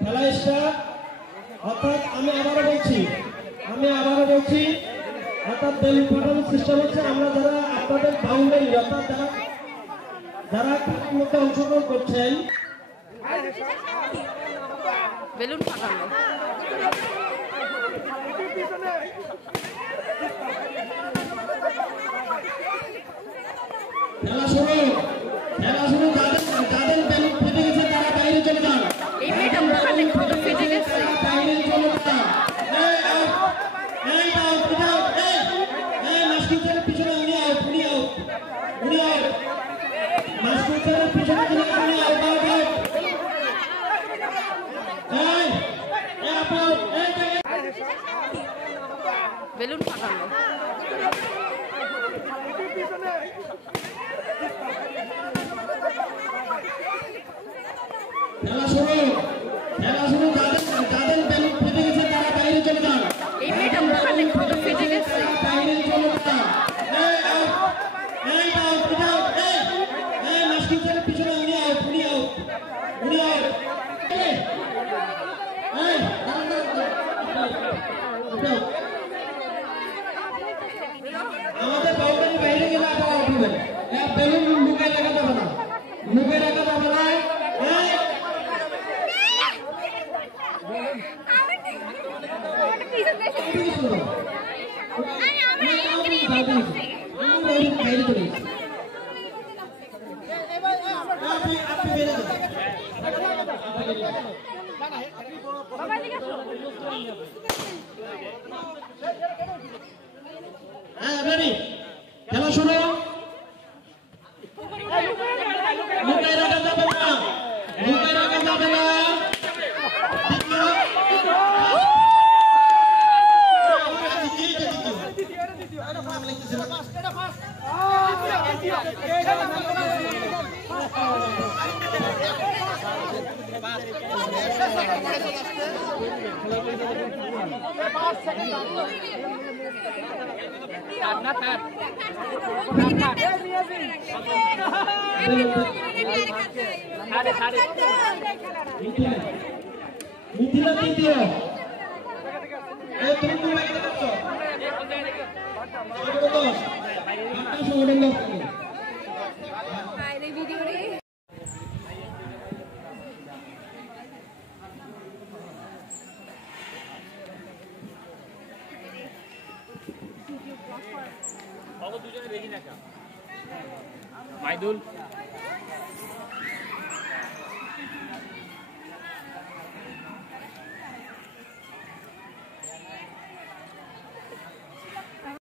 খেলা স্টার্ট। অর্থাৎ আমি আবারও বলছি অর্থাৎ বেলুন ফাটানোর সিস্টেম হচ্ছে আমরা যারা আপনাদের বাউন্ডারি অর্থাৎ যারা খেলার মধ্যে অংশগ্রহণ করছেন বেলুন ফাটানো খেলা শুরু যাদের বেলুন ফেটে গেছে তারা বাইরে চলে যান। এই মেয়েটা মোখানে কত ফেটে গেছে বাইরে চলে যান। মাস্কুলচারের পিছনে উনি আউট মাস্কুলচারের পিছনে উনি আউট বেলুন ফাটানো খেলা শুরু যাদের বেলুন ফেটে গেছে তারা বাইরে চলে যান। এই মেয়েটা মোখানে কত ফেটে গেছে বাইরে চলে যান। মাস্কুলচারের পিছনে উনি আউট আমাদের বাউন্ডারি বাইরে গেলে আবার আউট হবেন। বেলুন মুখে রাখা যাবে না বাইরে চলে খেলা শুরু। মুখে রাখা যাবে না মিথিলা তৃতীয় মাইদুল